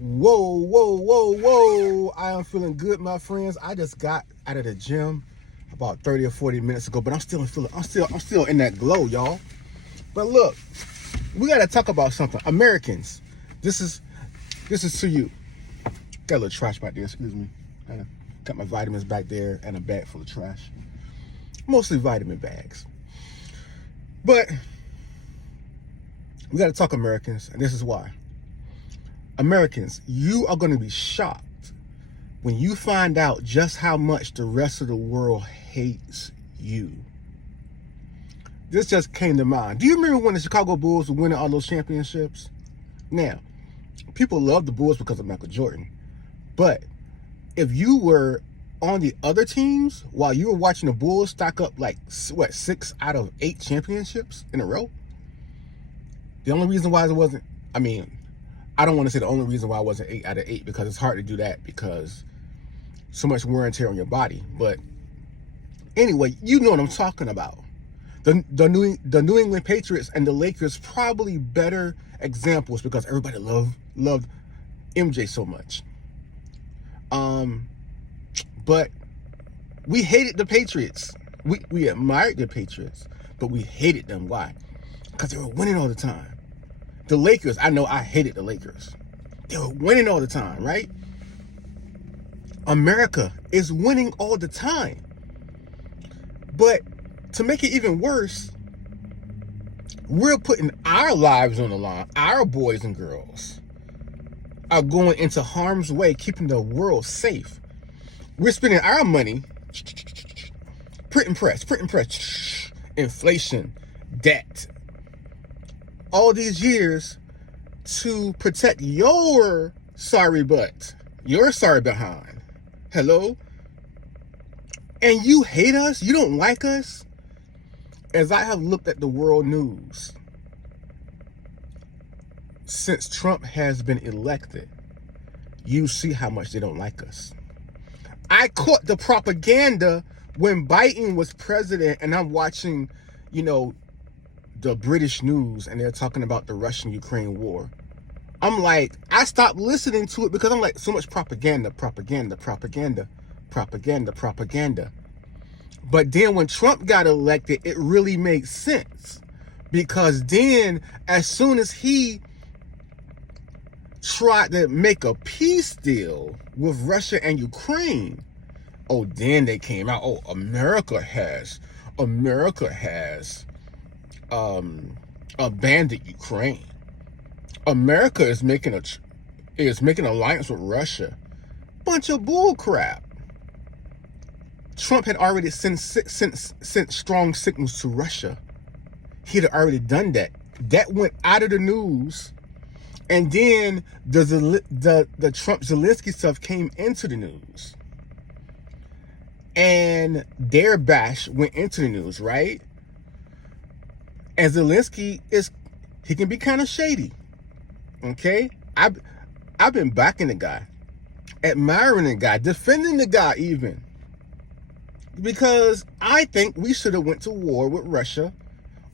Whoa, whoa, whoa, whoa. I am feeling good, my friends. I just got out of the gym about 30 or 40 minutes ago, but I'm still in that glow, y'all. But look, we gotta talk about something. Americans, this is to you. Got a little trash back there, excuse me. I got my vitamins back there and a bag full of trash. Mostly vitamin bags. But we gotta talk Americans, and this is why. Americans, you are going to be shocked when you find out just how much the rest of the world hates you. This just came to mind. Do you remember when the Chicago Bulls were winning all those championships? Now, people love the Bulls because of Michael Jordan. But if you were on the other teams while you were watching the Bulls stack up like, 6 out of 8 championships in a row? The only reason why it wasn't, I don't want to say the only reason why I wasn't 8 out of 8 because it's hard to do that because so much wear and tear on your body. But anyway, you know what I'm talking about. The New England Patriots and the Lakers probably better examples because everybody loved MJ so much. But we hated the Patriots. We admired the Patriots, but we hated them. Why? Because they were winning all the time. The Lakers, I know I hated the Lakers. They were winning all the time, right? America is winning all the time. But to make it even worse, we're putting our lives on the line. Our boys and girls are going into harm's way, keeping the world safe. We're spending our money, print and press, inflation, debt, all these years to protect your sorry butt, your sorry behind. Hello? And you hate us? You don't like us? As I have looked at the world news, since Trump has been elected, you see how much they don't like us. I caught the propaganda when Biden was president, and I'm watching, the British news, and they're talking about the Russian-Ukraine war. I'm like, I stopped listening to it because I'm like, so much propaganda. But then when Trump got elected, it really made sense. Because then, as soon as he tried to make a peace deal with Russia and Ukraine, then they came out, America has abandoned Ukraine. America is making alliance with Russia. Bunch of bull crap. Trump had already sent strong signals to Russia. He'd already done that. That went out of the news, and then the Trump Zelensky stuff came into the news, and their bash went into the news, right? And Zelensky he can be kind of shady. Okay? I've been backing the guy, admiring the guy, defending the guy even. Because I think we should have went to war with Russia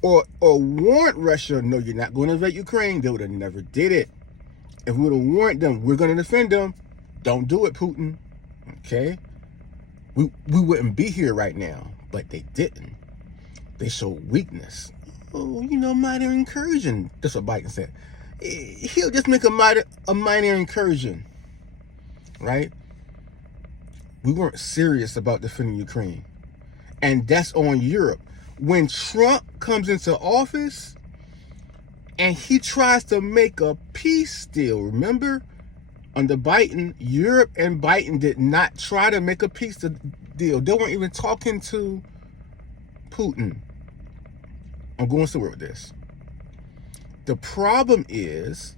or warned Russia, no, you're not going to invade Ukraine. They would have never did it. If we would have warned them, we're going to defend them. Don't do it, Putin. Okay? We wouldn't be here right now, but they didn't. They showed weakness. Minor incursion. That's what Biden said. He'll just make a minor incursion, right? We weren't serious about defending Ukraine, and that's on Europe. When Trump comes into office and he tries to make a peace deal, remember, under Biden, Europe and Biden did not try to make a peace deal. They weren't even talking to Putin. I'm going somewhere with this. The problem is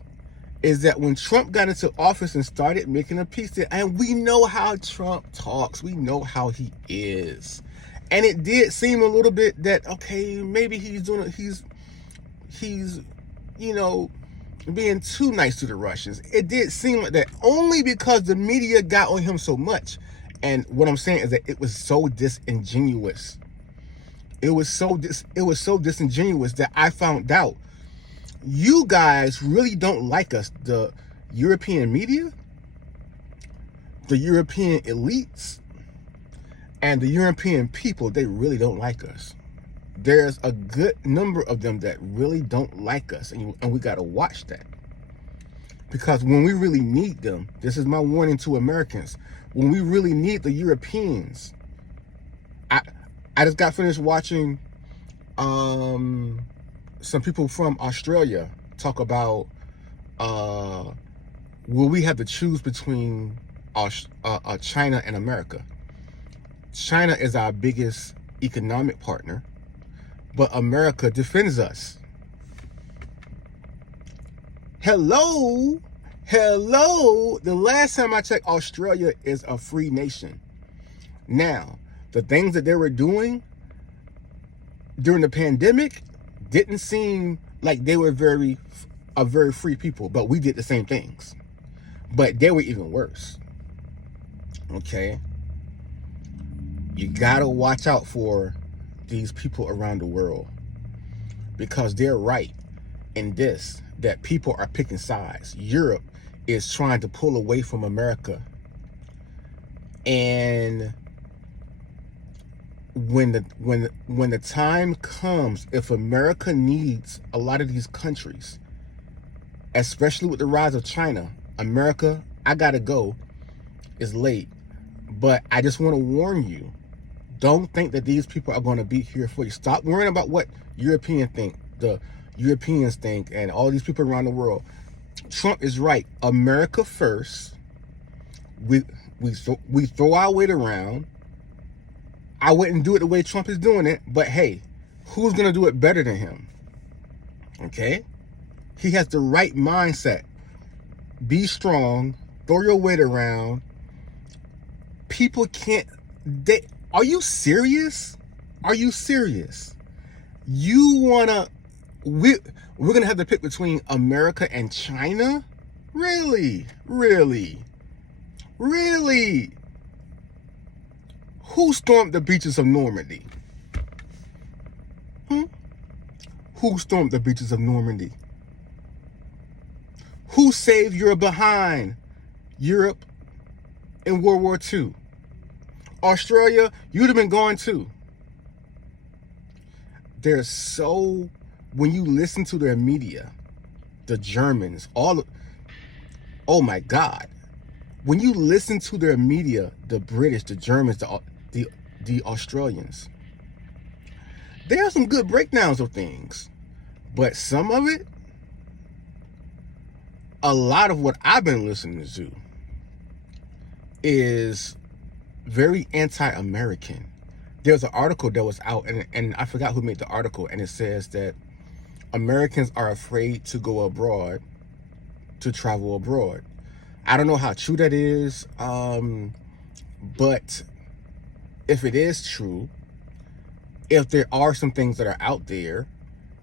that when Trump got into office and started making a peace deal, and we know how Trump talks, we know how he is, and it did seem a little bit that, okay, maybe he's being too nice to the Russians. It did seem like that only because the media got on him so much. And what I'm saying is that it was so disingenuous. It was so disingenuous that I found out you guys really don't like us. European media, the European elites, and the European people, they really don't like us. There's a good number of them that really don't like us, and we got to watch that. Because when we really need them, this is my warning to Americans, when we really need the Europeans, I just got finished watching some people from Australia talk about will we have to choose between China and America. China is our biggest economic partner, but America defends us. Hello. The last time I checked, Australia is a free nation. Now, the things that they were doing during the pandemic didn't seem like they were a very free people, but we did the same things. But they were even worse. Okay? You gotta watch out for these people around the world, because they're right in this, that people are picking sides. Europe is trying to pull away from America. And when the time comes, if America needs a lot of these countries, especially with the rise of China, America, I gotta go, it's late. But I just want to warn you, don't think that these people are going to be here for you. Stop worrying about what the Europeans think, and all these people around the world. Trump is right. America first. We throw our weight around. I wouldn't do it the way Trump is doing it, but hey, who's going to do it better than him? Okay? He has the right mindset. Be strong. Throw your weight around. People can't... Are you serious? Are you serious? You want to... We're going to have to pick between America and China? Really? Who stormed the beaches of Normandy? Who stormed the beaches of Normandy? Who saved Europe behind? Europe in World War II. Australia, you'd have been gone too. When you listen to their media, the Germans, oh my God. When you listen to their media, the British, the Germans, the Australians, there are some good breakdowns of things, but some of it, a lot of what I've been listening to is very anti-American. There's an article that was out, and I forgot who made the article, and it says that Americans are afraid to go abroad, to travel abroad. I don't know how true that is, but if it is true, if there are some things that are out there,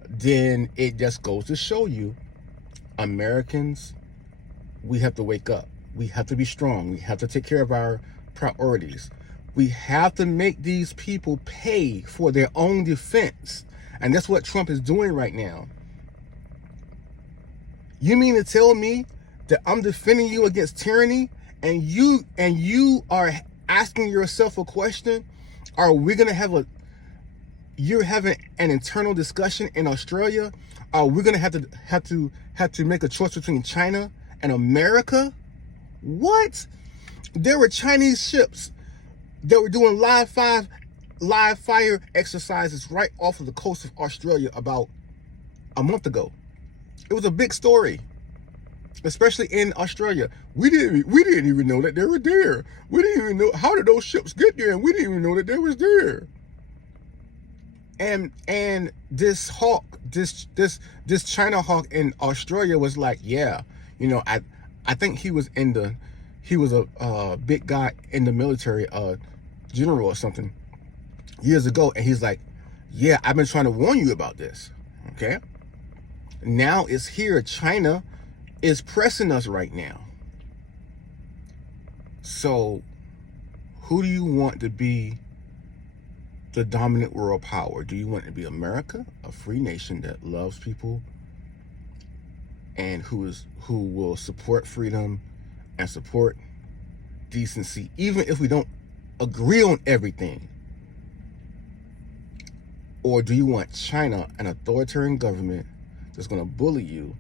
then it just goes to show you, Americans, we have to wake up. We have to be strong. We have to take care of our priorities. We have to make these people pay for their own defense. And that's what Trump is doing right now. You mean to tell me that I'm defending you against tyranny, and you are asking yourself a question? Are we going to have you're having an internal discussion in Australia? Are we going to have to make a choice between China and America? What? There were Chinese ships that were doing live fire exercises right off of the coast of Australia about a month ago. It was a big story, especially in Australia. We didn't even know that they were there. We didn't even know, how did those ships get there, and we didn't even know that they was there. And this hawk, this China hawk in Australia was like, yeah, I think he was a big guy in the military, general or something, years ago, and he's like, yeah, I've been trying to warn you about this. Okay, now it's here. China is pressing us right now. So who do you want to be the dominant world power? Do you want it to be America, a free nation that loves people and who will support freedom and support decency, even if we don't agree on everything? Or do you want China, an authoritarian government that's going to bully you,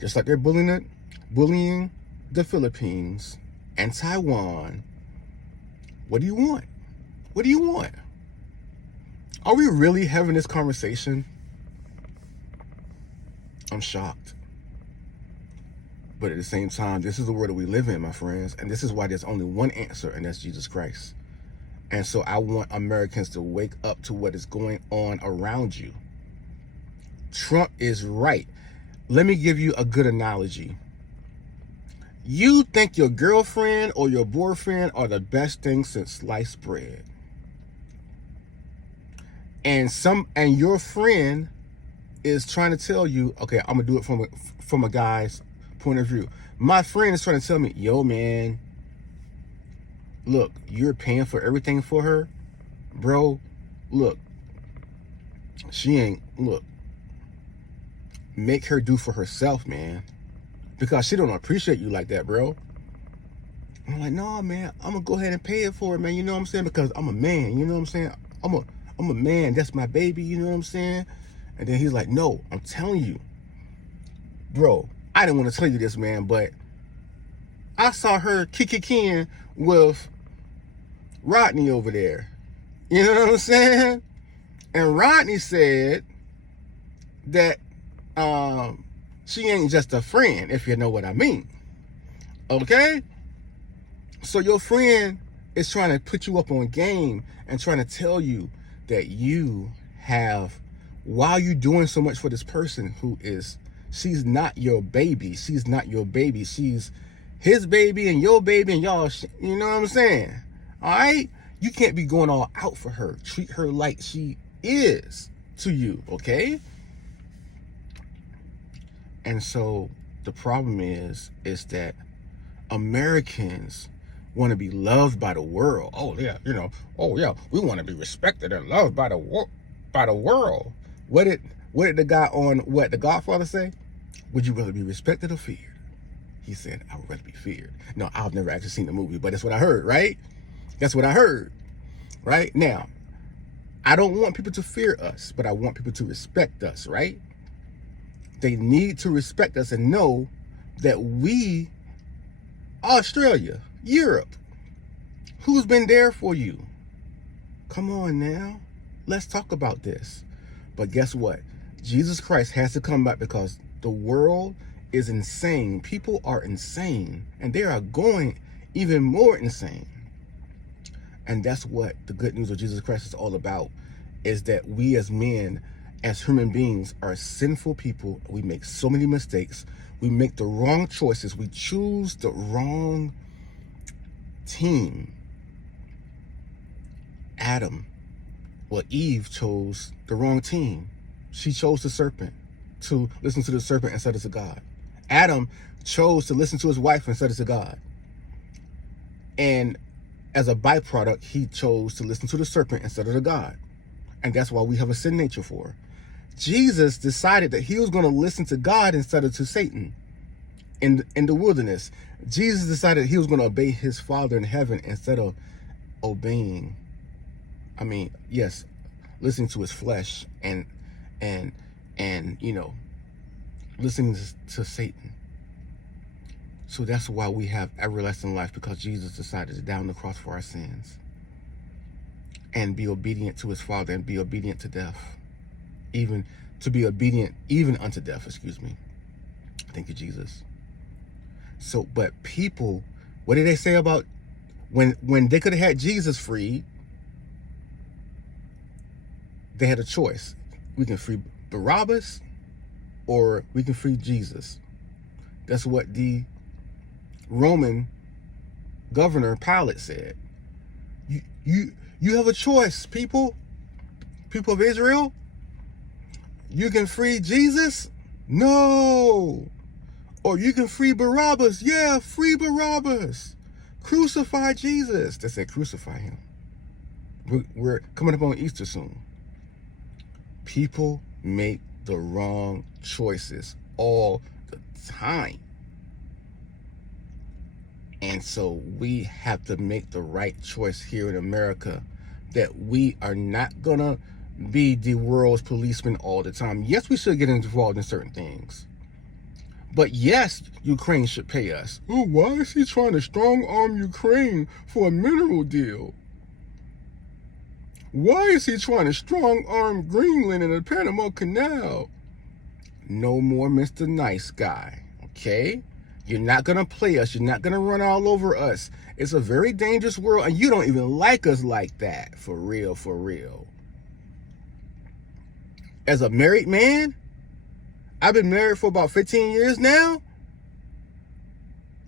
just like they're bullying the Philippines and Taiwan? What do you want? What do you want? Are we really having this conversation? I'm shocked. But at the same time, this is the world that we live in, my friends. And this is why there's only one answer, and that's Jesus Christ. And so I want Americans to wake up to what is going on around you. Trump is right. Let me give you a good analogy. You think your girlfriend or your boyfriend are the best thing since sliced bread. And your friend is trying to tell you, okay, I'm gonna do it from a guy's point of view. My friend is trying to tell me, yo, man, look, you're paying for everything for her, bro. Look, make her do for herself, man, because she don't appreciate you like that, bro. I'm like, no, man, I'm gonna go ahead and pay it for her, man. You know what I'm saying? Because I'm a man. You know what I'm saying? I'm a man. That's my baby. You know what I'm saying? And then he's like, no, I'm telling you, bro. I didn't want to tell you this, man, but I saw her kicking with Rodney over there. You know what I'm saying? And Rodney said that she ain't just a friend, if you know what I mean. Okay? So your friend is trying to put you up on game and trying to tell you that you have, while you're doing so much for this person she's not your baby. She's not your baby. She's his baby and your baby, and y'all, you know what I'm saying? All right? You can't be going all out for her. Treat her like she is to you, okay? And so the problem is that Americans want to be loved by the world. Oh yeah, we want to be respected and loved by the world. What did the guy on The Godfather say? Would you rather be respected or feared? He said, I would rather be feared. No, I've never actually seen the movie, but that's what I heard, right? That's what I heard, right? Now, I don't want people to fear us, but I want people to respect us, right? They need to respect us and know that we, Australia, Europe, who's been there for you? Come on now. Let's talk about this. But guess what? Jesus Christ has to come back because the world is insane. People are insane, and they are going even more insane. And that's what the good news of Jesus Christ is all about, is that we as men, as human beings, are sinful people. We make so many mistakes. We make the wrong choices. We choose the wrong team. Eve chose the wrong team. She chose the serpent, to listen to the serpent instead of to God. Adam chose to listen to his wife instead of to God. And as a byproduct, he chose to listen to the serpent instead of to God. And that's why we have a sin nature for. Jesus decided that he was going to listen to God instead of to Satan in the wilderness. Jesus decided he was going to obey his Father in heaven instead of listening to his flesh and listening to Satan. So that's why we have everlasting life, because Jesus decided to die on the cross for our sins and be obedient to his Father and be obedient to death, even unto death, excuse me. Thank you, Jesus. So, but people, what did they say about when they could have had Jesus freed? They had a choice. We can free Barabbas or we can free Jesus. That's what the Roman governor Pilate said. You have a choice, people of Israel. You can free Jesus? No. Or you can free Barabbas. Yeah, free Barabbas. Crucify Jesus. They said crucify him. We're coming up on Easter soon. People make the wrong choices all the time. And so we have to make the right choice here in America, that we are not gonna be the world's policeman all the time. Yes, we should get involved in certain things. But yes, Ukraine should pay us. Oh, why is he trying to strong arm Ukraine for a mineral deal? Why is he trying to strong arm Greenland and the Panama Canal? No more Mr. Nice Guy, okay? You're not gonna play us. You're not gonna run all over us. It's a very dangerous world, and you don't even like us like that. For real, for real. As a married man, I've been married for about 15 years now.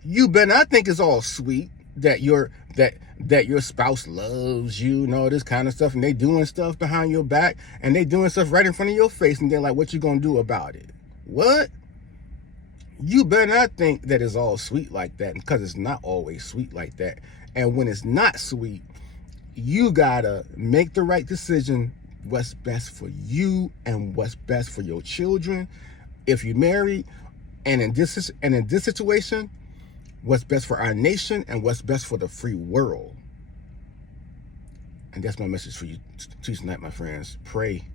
You better not think it's all sweet that your spouse loves you and all this kind of stuff, and they doing stuff behind your back, and they doing stuff right in front of your face, and they're like, what you gonna do about it? What? You better not think that it's all sweet like that, because it's not always sweet like that. And when it's not sweet, you gotta make the right decision, what's best for you and what's best for your children. If you're married, and in this situation, what's best for our nation and what's best for the free world. And that's my message for you tonight, my friends. Pray,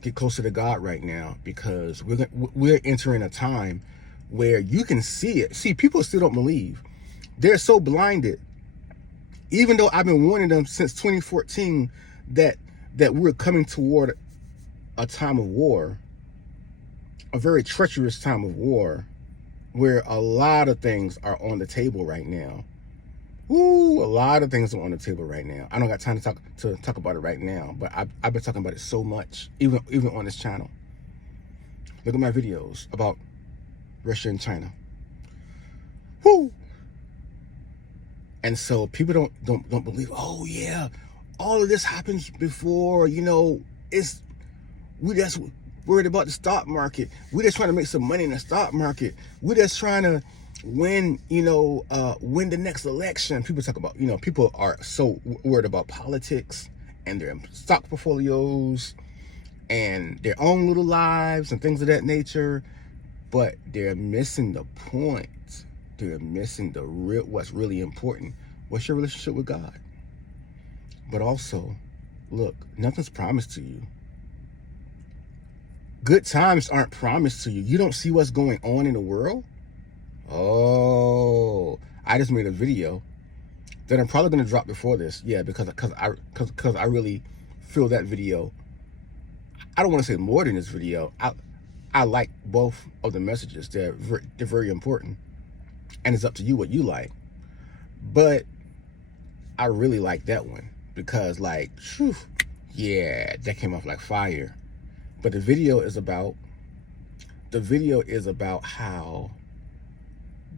get closer to God right now, because we're entering a time where you can see it. See, people still don't believe. They're so blinded. Even though I've been warning them since 2014 that we're coming toward a time of war, a very treacherous time of war, where a lot of things are on the table right now. Ooh, a lot of things are on the table right now. I don't got time to talk about it right now, but I've been talking about it so much, even on this channel. Look at my videos about Russia and China. Woo! And so people don't believe. Oh yeah, all of this happens before. You know, we just worried about the stock market. We're just trying to make some money in the stock market. We're just trying to win, win the next election. People talk about, people are so worried about politics and their stock portfolios and their own little lives and things of that nature, but they're missing the point. They're missing what's really important. What's your relationship with God? But also, look, nothing's promised to you. Good times aren't promised to you. You don't see what's going on in the world? Oh, I just made a video that I'm probably going to drop before this. Yeah, because I really feel that video. I don't want to say more than this video. I like both of the messages. They're very important. And it's up to you what you like. But I really like that one because, like, whew, yeah, that came off like fire. But the video is about how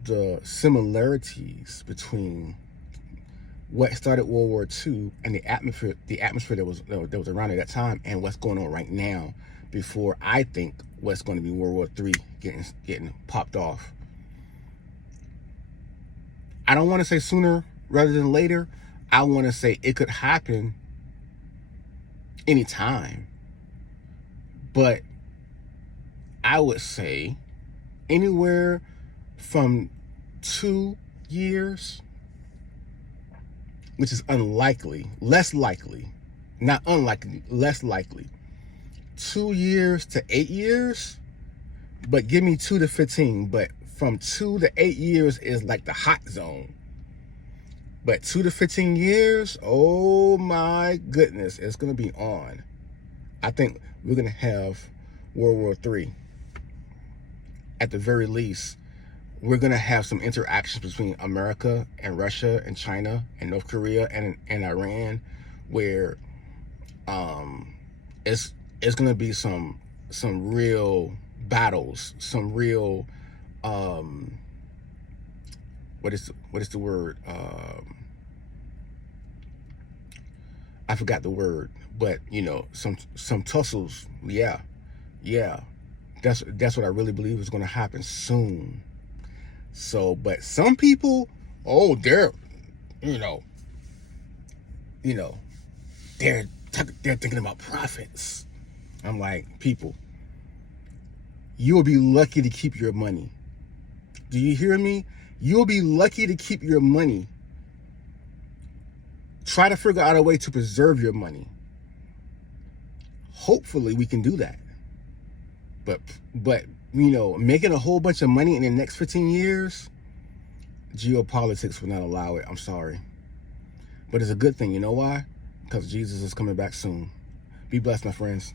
the similarities between what started World War II and the atmosphere that was around at that time and what's going on right now, before I think what's going to be World War III getting popped off. I don't want to say sooner rather than later. I want to say it could happen anytime. But I would say anywhere from 2 years, which is unlikely, less likely, not unlikely, less likely. 2 years to 8 years, but give me 2 to 15. But from 2 to 8 years is like the hot zone. But 2 to 15 years, oh my goodness, it's going to be on. I think we're going to have World War III. At the very least, we're going to have some interactions between America and Russia and China and North Korea and Iran, where it's going to be some real battles, some real what is the word? I forgot the word, but some tussles. Yeah. That's what I really believe is going to happen soon. So, but some people, oh, they're thinking about profits. I'm like, people, you will be lucky to keep your money. Do you hear me? You'll be lucky to keep your money. Try to figure out a way to preserve your money. Hopefully we can do that. But making a whole bunch of money in the next 15 years, geopolitics will not allow it. I'm sorry. But it's a good thing. You know why? Because Jesus is coming back soon. Be blessed, my friends.